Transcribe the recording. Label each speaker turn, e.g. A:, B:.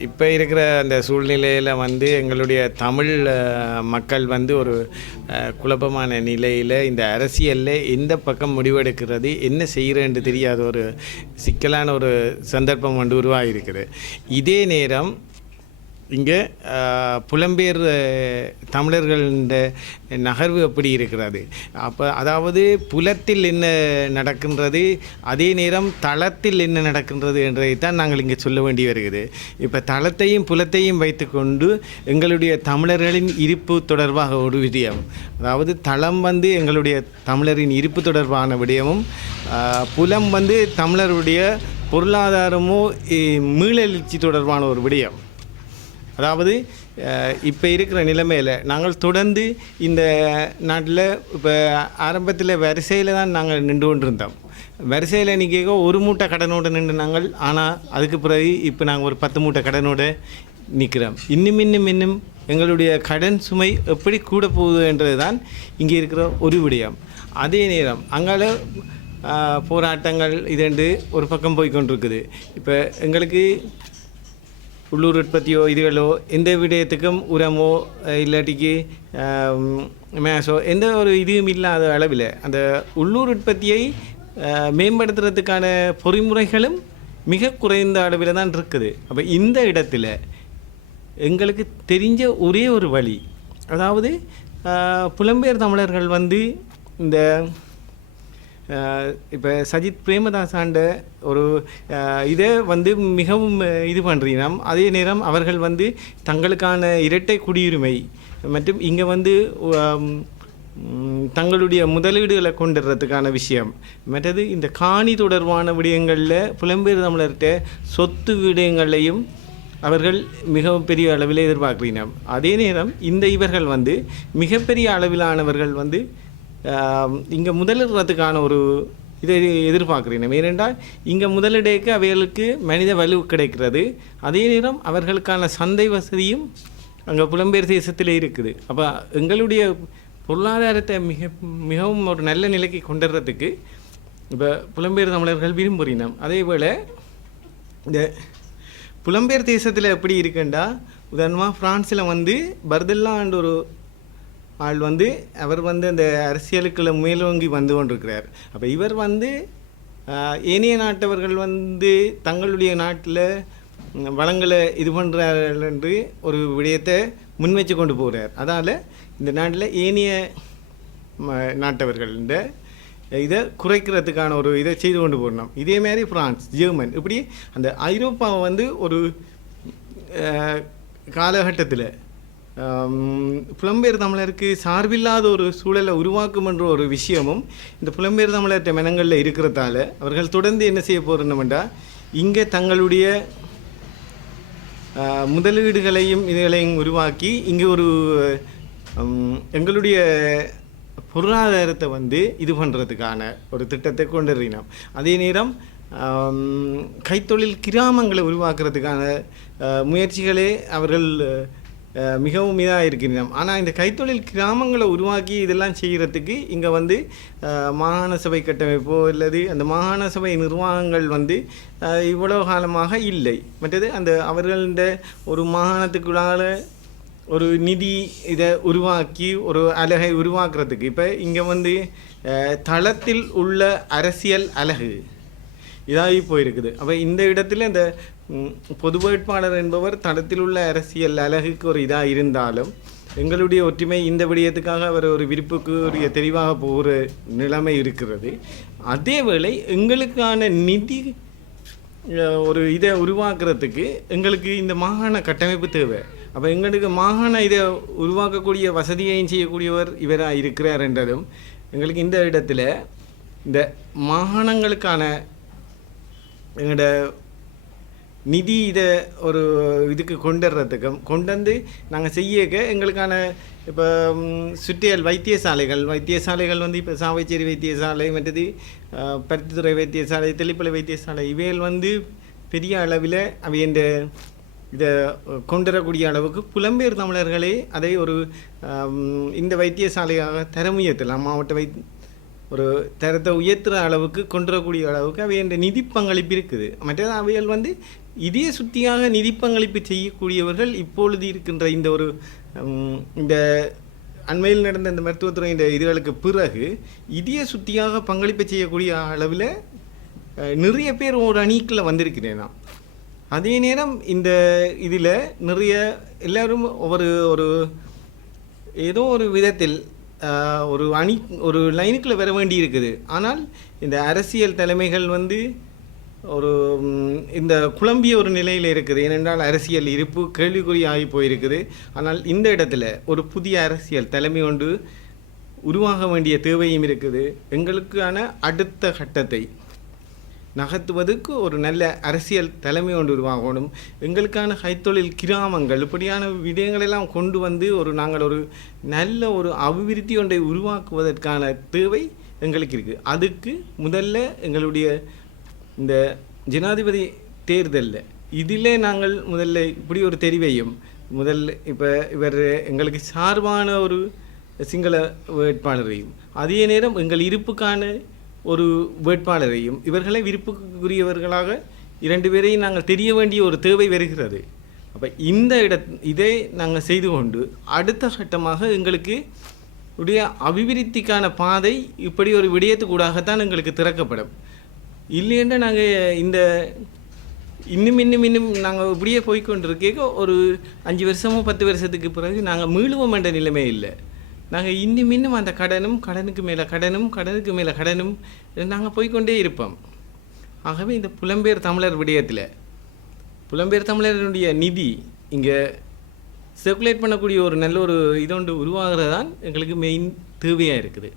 A: இப்போ இருக்கிற அந்த சூழ்நிலையில் வந்து எங்களுடைய தமிழ் மக்கள் வந்து ஒரு குழப்பமான நிலையில் இந்த அரசியலில் எந்த பக்கம் முடிவெடுக்கிறது என்ன செய்கிறேன்னு தெரியாத ஒரு சிக்கலான ஒரு சந்தர்ப்பம் வந்து உருவாகியிருக்குது. இதே நேரம் இங்கே புலம்பெயர் தமிழர்களின் நகர்வு எப்படி இருக்கிறது? அப்போ அதாவது புலத்தில் என்ன நடக்கின்றது அதே நேரம் தளத்தில் என்ன நடக்கின்றது என்றதை தான் நாங்கள் இங்கே சொல்ல வேண்டி வருகிறது. இப்போ தளத்தையும் புலத்தையும் வைத்துக்கொண்டு எங்களுடைய தமிழர்களின் இருப்பு தொடர்பாக ஒரு விடயம். அதாவது தளம் வந்து எங்களுடைய தமிழரின் இருப்பு தொடர்பான விடயமும் புலம் வந்து தமிழருடைய பொருளாதாரமோ மீளெழுச்சி தொடர்பான ஒரு விடயம். அதாவது இப்போ இருக்கிற நிலைமையில் நாங்கள் தொடர்ந்து இந்த நாட்டில் இப்போ ஆரம்பத்தில் வரிசையில் தான் நாங்கள் நின்று கொண்டிருந்தோம். வரிசையில் நிற்க ஒரு மூட்டை கடனோடு நின்று நாங்கள் ஆனால் அதுக்கு பிறகு இப்போ நாங்கள் ஒரு பத்து மூட்டை கடனோடு நிற்கிறோம் இன்னும் இன்னும் இன்னும் எங்களுடைய கடன் சுமை எப்படி கூட போகுது என்றது தான் இங்கே இருக்கிற ஒரு விடயம். அதே நேரம் அங்கால போராட்டங்கள் இதென்று ஒரு பக்கம் போய் கொண்டிருக்குது. இப்போ எங்களுக்கு உள்ளூர் உற்பத்தியோ இதுகளோ எந்த விடயத்துக்கும் உரமோ இல்லாட்டிக்கு மேசோ எந்த ஒரு இதுவும் இல்லாத அளவில் அந்த உள்ளூர் உற்பத்தியை மேம்படுத்துறதுக்கான பொறிமுறைகளும் மிக குறைந்த அளவில் தான் இருக்குது. அப்போ இந்த இடத்துல எங்களுக்கு தெரிஞ்ச ஒரே ஒரு வழி அதாவது புலம்பெயர் தமிழர்கள் வந்து இந்த இப்போ சஜித் பிரேமதாசாண்ட ஒரு இதை வந்து மிகவும் இது பண்ணுறீங்க அதே நேரம் அவர்கள் வந்து தங்களுக்கான இரட்டை குடியுரிமை மற்றும் இங்கே வந்து தங்களுடைய முதலீடுகளை கொண்டுறதுக்கான விஷயம். மற்றது இந்த காணி தொடர்பான விடயங்களில் புலம்பெயர் தமிழர்கிட்ட சொத்து விடயங்களையும் அவர்கள் மிகவும் பெரிய அளவில் எதிர்பார்க்கிறீங்க. அதே நேரம் இந்த இவர்கள் வந்து மிகப்பெரிய அளவிலானவர்கள் வந்து இங்கே முதலிடுறதுக்கான ஒரு இதை எதிர்பார்க்கிறேன். ஏனென்றால் இங்கே முதலிடைக்கு அவைகளுக்கு மனித வலு கிடைக்கிறது. அதே நேரம் அவர்களுக்கான சந்தை வசதியும் அங்கே புலம்பெயர் தேசத்தில் இருக்குது. அப்போ எங்களுடைய பொருளாதாரத்தை மிக மிகவும் ஒரு நல்ல நிலைக்கு கொண்டுறதுக்கு இப்போ புலம்பெயர் தமிழர்கள் விரும்புகிறோம் அதே போல் இந்த புலம்பெயர் தேசத்தில் எப்படி இருக்குண்டா? உதாரணமாக ஃப்ரான்ஸில் வந்து பர்தல்லான்ற ஒரு ஆள் வந்து அவர் வந்து அந்த அரசியலுக்குள்ள மேலோங்கி வந்து கொண்டிருக்கிறார். அப்போ இவர் வந்து ஏனைய நாட்டவர்கள் வந்து தங்களுடைய நாட்டில் வளங்களை இது பண்ணுறார்கள் என்று ஒரு விடயத்தை முன்வச்சு கொண்டு போகிறார் அதால் இந்த நாட்டில் ஏனைய ம- நாட்டவர்கள் இந்த இதை குறைக்கிறதுக்கான ஒரு இதை செய்து கொண்டு போடணும். இதே மாதிரி ஜெர்மன் இப்படி அந்த ஐரோப்பாவை வந்து ஒரு காலகட்டத்தில் புலம்பெயர் தமிழருக்கு சார்பில்லாத ஒரு சூழலை உருவாக்குமென்ற ஒரு விஷயமும் இந்த புலம்பெயர் தமிழர்கிட்ட மனங்களில் இருக்கிறதால அவர்கள் தொடர்ந்து என்ன செய்ய போகிறோம்னா இங்கே தங்களுடைய முதலீடுகளையும் இதுகளையும் உருவாக்கி இங்கே ஒரு எங்களுடைய பொருளாதாரத்தை வந்து இது பண்ணுறதுக்கான ஒரு திட்டத்தை கொண்டு அதே நேரம் கைத்தொழில் கிராமங்களை உருவாக்குறதுக்கான முயற்சிகளே அவர்கள் மிகவும் இதாக இருக்கிறோம் ஆனால் இந்த கைத்தொழில் கிராமங்களை உருவாக்கி இதெல்லாம் செய்கிறதுக்கு இங்கே வந்து மாகாண சபை கட்டமைப்போ அல்லது அந்த மாகாண சபை நிர்வாகங்கள் வந்து இவ்வளோ காலமாக இல்லை. மற்றது அந்த அவர்கள ஒரு மாகாணத்துக்குள்ளால ஒரு நிதி இதை உருவாக்கி ஒரு அழகை உருவாக்குறதுக்கு. இப்போ இங்கே வந்து தளத்தில் உள்ள அரசியல் அழகு இதாகி போயிருக்குது. அப்போ இந்த இடத்துல இந்த பொது வேட்பாளர் என்பவர் தளத்தில் உள்ள அரசியல் அழகுக்கு ஒரு இதாக இருந்தாலும் எங்களுடைய ஒற்றுமை இந்த விடயத்துக்காக அவர் ஒரு விருப்புக்கு ஒரு தெளிவாக போகிற நிலைமை இருக்கிறது. அதேவேளை எங்களுக்கான நிதி ஒரு இதை உருவாக்குறதுக்கு எங்களுக்கு இந்த மாகாண கட்டமைப்பு தேவை. அப்போ எங்களுக்கு மாகாண இதை உருவாக்கக்கூடிய வசதியையும் செய்யக்கூடியவர் இவராக இருக்கிறார் என்றதும் எங்களுக்கு இந்த இடத்துல இந்த மாகாணங்களுக்கான எங்களோட நிதி இதை ஒரு இதுக்கு கொண்டு வர்றதுக்கும் கொண்டு வந்து நாங்கள் செய்யக்க எங்களுக்கான இப்போ சுற்றியல் வைத்தியசாலைகள் வைத்தியசாலைகள் வந்து இப்போ சாவைச்சேரி வைத்தியசாலை மற்றது பருத்தித்துறை வைத்தியசாலை தெளிப்பலை வைத்தியசாலை இவைகள் வந்து பெரிய அளவில் அவை இந்த இதை கொண்டு வரக்கூடிய அளவுக்கு புலம்பெயர் தமிழர்களே அதை ஒரு இந்த வைத்தியசாலையாக தர முயற்சலாம் மாவட்ட வை ஒரு தரத்தை உயர்த்துற அளவுக்கு கொண்டு வரக்கூடிய அளவுக்கு அவை என்ற நிதி பங்களிப்பு இருக்குது. மற்ற அவைகள் வந்து இதே சுத்தியாக நிதி பங்களிப்பு செய்யக்கூடியவர்கள் இப்பொழுது இருக்கின்ற இந்த ஒரு இந்த அண்மையில் நடந்த இந்த மருத்துவத்துறை இந்த இதுகளுக்கு பிறகு இதே சுத்தியாக பங்களிப்பு செய்யக்கூடிய அளவில் நிறைய பேர் ஒரு அணிக்குள்ள வந்திருக்கிறேன் நான். அதே நேரம் இந்த இதில் நிறைய எல்லோரும் ஒவ்வொரு ஒரு ஏதோ ஒரு விதத்தில் ஒரு அணி ஒரு லைனுக்குள்ள வர வேண்டி இருக்குது ஆனால் இந்த அரசியல் தலைமைகள் வந்து ஒரு இந்த குழம்பிய ஒரு நிலையில் இருக்குது. ஏனென்றால் அரசியல் இருப்பு கேள்விக்குறி ஆகி போயிருக்குது. ஆனால் இந்த இடத்துல ஒரு புதிய அரசியல் தலைமை ஒன்று உருவாக வேண்டிய தேவையும் இருக்குது. எங்களுக்கான அடுத்த கட்டத்தை நகர்த்துவதற்கு ஒரு நல்ல அரசியல் தலைமை ஒன்று உருவாகணும். எங்களுக்கான கைத்தொழில் கிராமங்கள் இப்படியான விடயங்களெல்லாம் கொண்டு வந்து ஒரு நாங்கள் ஒரு நல்ல ஒரு அபிவிருத்தி ஒன்றை உருவாக்குவதற்கான தேவை எங்களுக்கு இருக்குது அதுக்கு முதல்ல எங்களுடைய இந்த ஜனாதிபதி தேர்தலில் இதிலே நாங்கள் முதல்ல இப்படி ஒரு தெரிவையும் முதல் இப்போ இவர் எங்களுக்கு சார்பான ஒரு சிங்கள வேட்பாளரையும் அதே நேரம் எங்கள் இருப்புக்கான ஒரு வேட்பாளரையும் இவர்களை விருப்புக்குரியவர்களாக இரண்டு பேரையும் நாங்கள் தெரிய வேண்டிய ஒரு தேவை வருகிறது. அப்போ இந்த இட இதை நாங்கள் செய்து கொண்டு அடுத்த கட்டமாக எங்களுக்கு உடைய அபிவிருத்திக்கான பாதை இப்படி ஒரு விடயத்துக்கூடாகத்தான் எங்களுக்கு திறக்கப்படும். இல்லையென்றால் நாங்கள் இந்த இன்னும் இன்னும் இன்னும் நாங்கள் இப்படியே போய்க்கொண்டிருக்க ஒரு அஞ்சு வருஷமோ பத்து வருஷத்துக்கு பிறகு நாங்கள் மீளுவோம் என்ற நிலைமை இல்லை. நாங்கள் இன்னும் இன்னும் அந்த கடனும் கடனுக்கு மேலே கடனும் கடனுக்கு மேலே கடனும் நாங்கள் போய்க்கொண்டே இருப்போம். ஆகவே இந்த புலம்பெயர் தமிழர் விடயத்தில் புலம்பெயர் தமிழர்களுடைய நிதி இங்கே சர்க்குலேட் பண்ணக்கூடிய ஒரு நல்ல ஒரு இதொன்று உருவாகிறது தான் எங்களுக்கு மெயின் தேவையாக இருக்குது.